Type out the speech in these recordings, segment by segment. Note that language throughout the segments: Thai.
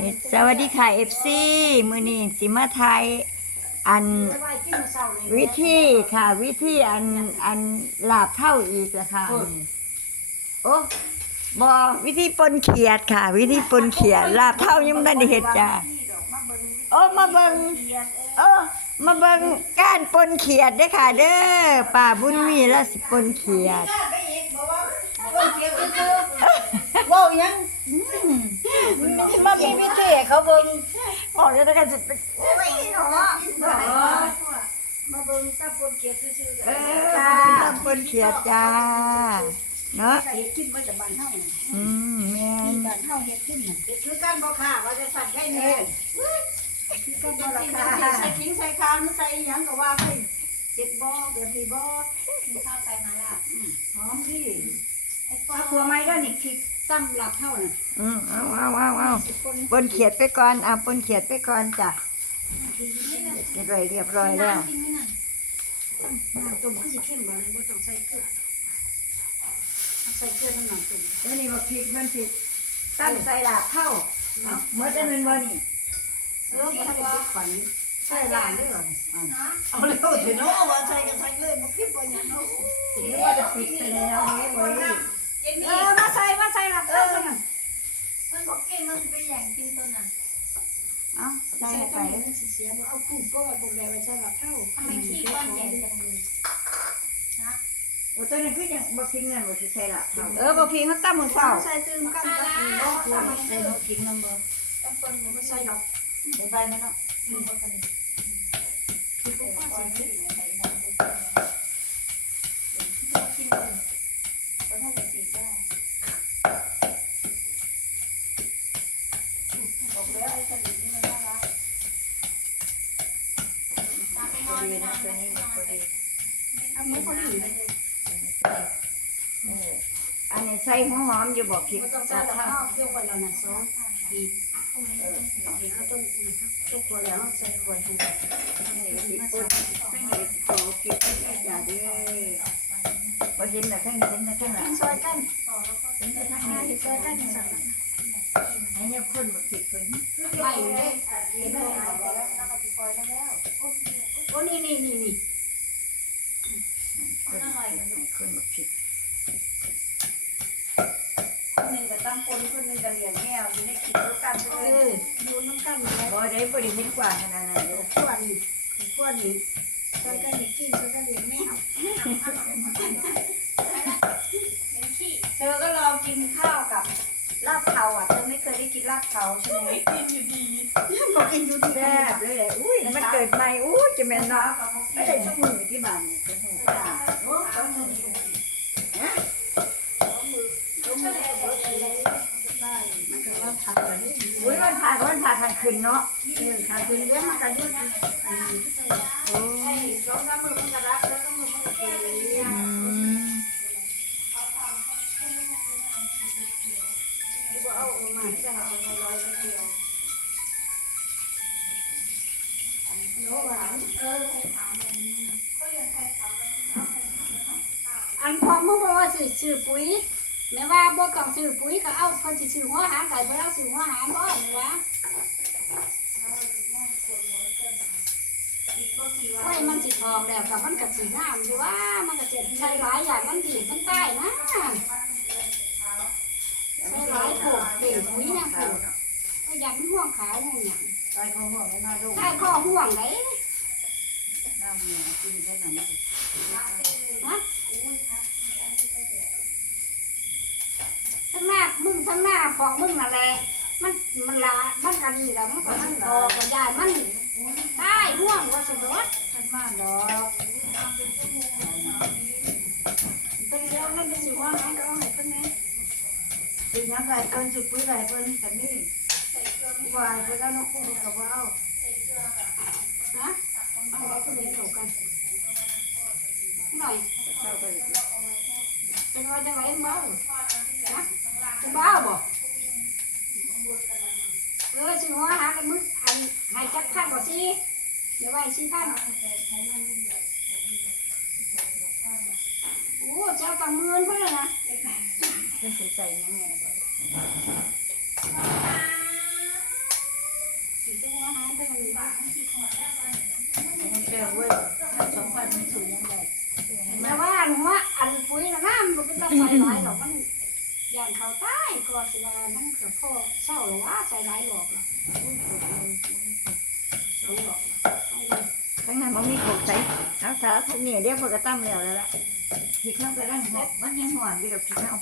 นี่สวัสดีค่ะเอฟซีมือนี้สิมาไทยอันวิธีค่ะ วิธีอันอันลาบเท่าอีกละค่ะโอ้บอวิธีปนเขียดค่ะ วิธีปนเขียดลาบเท่ายังไม่ได้เห็ดจ้าโอ้มาเบิงเออมาเบิงก้านปนเขียดเด้อค่ะ เด้อป่าบุญมีแล้วสิปนเขียดว่ายัง มามีวิธีให้เขาเบิ่งบอกเลยนะคะสิเป็นมาเบิ่งตาปนเกียรซื่อๆเอกันอทำปนเขียดจ้าเนาะเฮ็ดกินบ่แต่บ้านเฮาอืมแม่นบ้านเฮาเฮ็ดกินน่ะเฮ็ดคือกันบ่ค่ะว่าจะสั่นได้แน่คือกันบ่ล่ะค่ะใส่ขิงใส่ข้าวใส่หยังก็ว่าไปเฮ็ดบ่เดือดดีบ่ข้าวไปมาละหอมดีไอ้ตัวไม้ก็นี่พริก ซ้ำหลับเท่าน่ะอืมเอาเอาเอาเอาสิคนปนเขียดไปก่อนเอาปนเขียดไปก่อนจ้ะเรียบร้อยเรียบร้อยแล้วกินไม่นานน้ำต้มคือสิเข้มบ่เลยบ่ต้องใส่เกลือเอาใส่เกลือน้ำน้ำต้มแล้วนี่บักพริกมันสิตั้งใส่ลาบเท่าเอาเมื่อจะเป็นวันนี้เออบ่ทันได้ปิดขวัญใส่ลายเด้อนะเอาเลยเอาเถอะเนาะว่าใส่ก็ใส่เลยบ่คิดบ่หยังเนาะ หรือว่าจะปิดไปแล้วนี่เว้ยเจมี่เออมาใส่มาใส่ละเออ มัน บอกเก่งมันไปแย่งกินตัวนั้นเอาใส่ไปมันสิเสียบ่เอากุ้งก็บ่แล้วไว้ใส่ละเท่าทำไมขี้ก้อนใหญ่จังเลยนะโอ้ตัวนี้คือยังบักพริกนั่นบ่สิใส่ลาบเท่าเออบ่พิงเขาตั้มมื้อเช้าใส่ตื่นกันก็กินบ่ตั้มใส่บ่พิงนำบ่ต้องคนหมูบ่ใส่ดอกใส่ใบมันเนาะหมูกันคือบ่พอสิ กินเลยคนถ้าจะตีได้บอกแล้ว ไอ้สลิดนี่มันน่ารักตาไปนอนไปนอนไปนอนไปเอามื้อพอดีเอออันนี้ใส่หัวหอมอยู่บ่พริกบ่ต้องใส่ลาบละเท่าเท่าเดี๋ยวไว้แล้วน่ะสองอีกเอออีกเขาต้องต้องกลัวแล้วใส่กลัวให้นี่สิปนไม่นี่สิขอพริกให้จ้าเด้อบ่เห็นแต่ทั้งนี้เห็นแต่ทั้งหลักิงนซอยกันเห็นแต่ทั้งมานี้เฮ็ดซอยกันสั่น ให้เนี่ยคนบักพริกเพิ่นไม่เลยเห็นไหมโอ้นี่นี่นี่นี่คนคนบักพริกคนหนึ่งก็ตั้งคนคนหนึ่งก็เลี้ยงแมวอยู่ในขีดเดียวกันเอออยู่น้ำกันนี่แหลบ่ได้บ่ได้เห็นกว่าขนาดนั้นเด้อขั้วนี่ขั้วนี่ซอยกันนี่กินซอยกันเลี้ยงแมวเป็นขี้เธอก็ลองกินข้าวกับ ลาบเทาอะเธอไม่เคยได้กินลาบเทาใช่ไหมกินอยู่ดีบอกกินอยู่ดีแซ่บเลยแหละอุ้ยมันเกิดใหม่อุ้ยจะแม่นเนาะไม่ได้ทุกมื้อที่บ้านนี่จะฮู้จ้าอุ้ยมันผ่านมันผ่านทางขึ้นเนาะเออค่ะคือเลี้ยงมันกันด้วยโอ้ ซื้อซื้อปุ๋ยแม่ว่าบ่ต้องซื้อปุ๋ยก็เอาคนสิซื้อหัวหาไก่บ่เอาซื้อหัวหาบ่แม่ว่าโอ้ยมันสิทองแล้วกับมันก็สิงามอยู่ว่ามันก็สิใช้หลายอย่างมันสิมันใต้นะใช้หลายโผดเปลี่ยนปุ๋ยนะเปลี่ยนก็อยากมันห่วงขาวห่วงหยังไปของหัวกันมาดูใช่ข้อห่วงไหนน้ำเนี่ยกินแค่นั้นฮะทั้งหน้ามึง ทั้งหน้าของมึงนั่นแหละมันมันละมันกันนี่แหละมันก็มันดอกกระยายมันใต้ห่วงว่าสะดวกมันมาดอกเป็นเรื่องนั่นเป็นสิว่าไงก็เอาให้เพิ่นแหน่สิยังไงเพิ่นสิปุ้ยไรเพิ่นกันนี่วายเพิ่นเอาน้องคู่กับว่าเอาฮะเอาไว้เพิ่นเลี้ยงลูกกันหน่อยเข้าไปเลยเป็นว่าจังไรเมาฮะ จะบ้าบ่เออสิหัวหากันมึงอันให้จักพันบ่สิเดี๋ยวไว้สิพันโอ้เจ้าตังหมื่นเพิ่นเลยนะเพิ่นสิใส่ยังไงบ่มเจ้าเว้ยสองพันสูงยังไงแต่ว่าหัวอันปุ๋ยละน้ำมันเป็นต้องใส่หลายหรอกมัน ยานเขาใต้ก็สิว่ามันกับพ่อเศร้าหรอว่าใส่หลายหลอกหรอกสองหลอกเอาเลยข้างหน้ามันมีขบใส่เอาถ้าพวกนี้เดี๋ยวพวกก็ตั้มแล้วแล้วล่ะพริกเข้าไปร่างหอกมันยังหวานอยู่กับพริกเข้า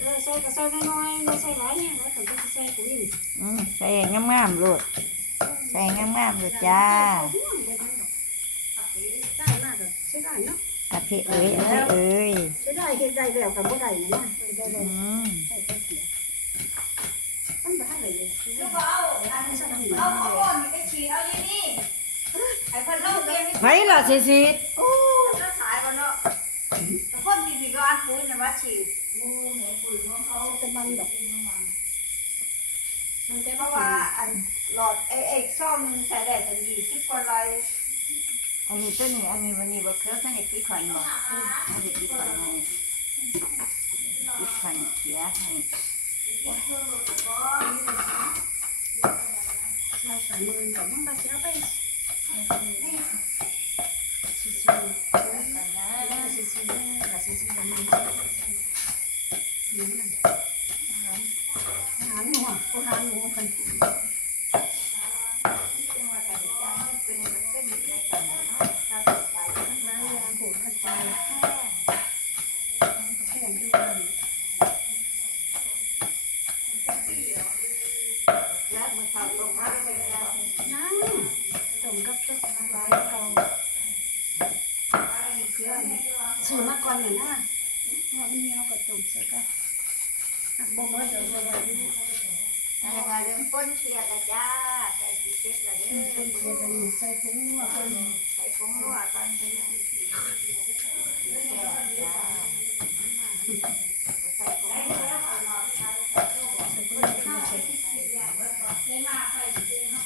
เออใส่ก็ใส่น้อยๆไม่ใส่หลายเนี่ยแล้วถึงจะใส่ปุ๋ยนี่อืมใส่งามๆโลดใส่งามๆโลดจ้าได้มากเลยใช้ได้เนาะ กะเพเอ้ยเอาไปเอ้ยใช้ได้เฮ็ดได้แล้วกับบ่ได้นะได้อืได้มใส่ไปเสียมันบ่ทันเลยเลยลูกเอาอันเอาข้าวโพดนี่ไปฉีดเอาที่นี่ไอ้คนเล่าเรียนไม่ไผล่ะสิสิโอ้ก็สายบ่เนาะแต่คนดีๆก็อันปุ๋ยน่ะว่าฉีดจะบันดอกมันจะเพราะว่าอันหลอดไอ้ไอ้ซ่อมนึงใส่ได้ตั้ง20กว่าร้อย อันนี้ตัวนี้อันนี้วันนี้บ่เคลือบท่านได้ปิดขวัญบ่อันนี้ปิดขวัญให้ปิดขวัญเขียให้ใส่สามมือกับยังบาเสียไปอาหารหนูอาหารหนูกัน ส่งกับเจ้าร้ายเก่าซื้อมาก่อนหน่อยนะว่ามันเหี่ยวก็จมซะก็บ่เมื่อเดี๋ยวบ่ได้ดูอะไรมาเรื่องป้นเชียร์ละจ้าใส่สีเจ็ดละเด้มีคนเสียกันใส่ถุงหัวคนใส่ผงนัวตอนเป็นสี Yeah.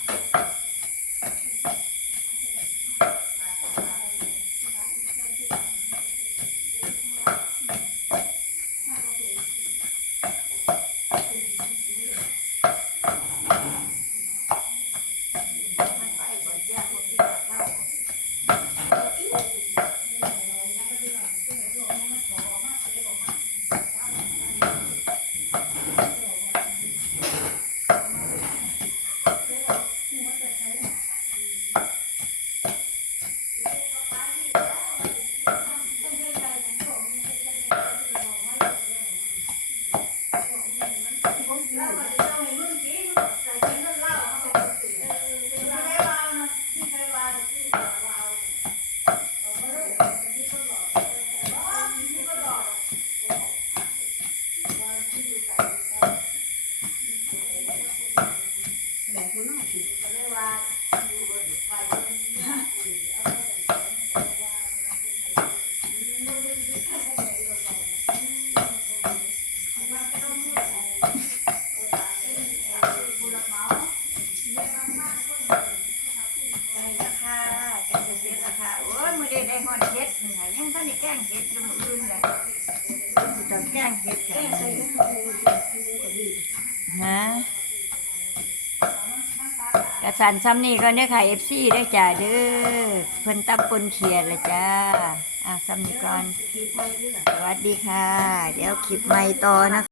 ฮะกระสันซ้ำนี่ก็เนี่ยค่ะ FC ได้อจ้าเด้อเพิ่นตับปนเขียดละจ้า อะซ้ำนี่ก่อนสวัสดีค่ะ เดี๋ยวคลิปใหม่ต่อนะคะ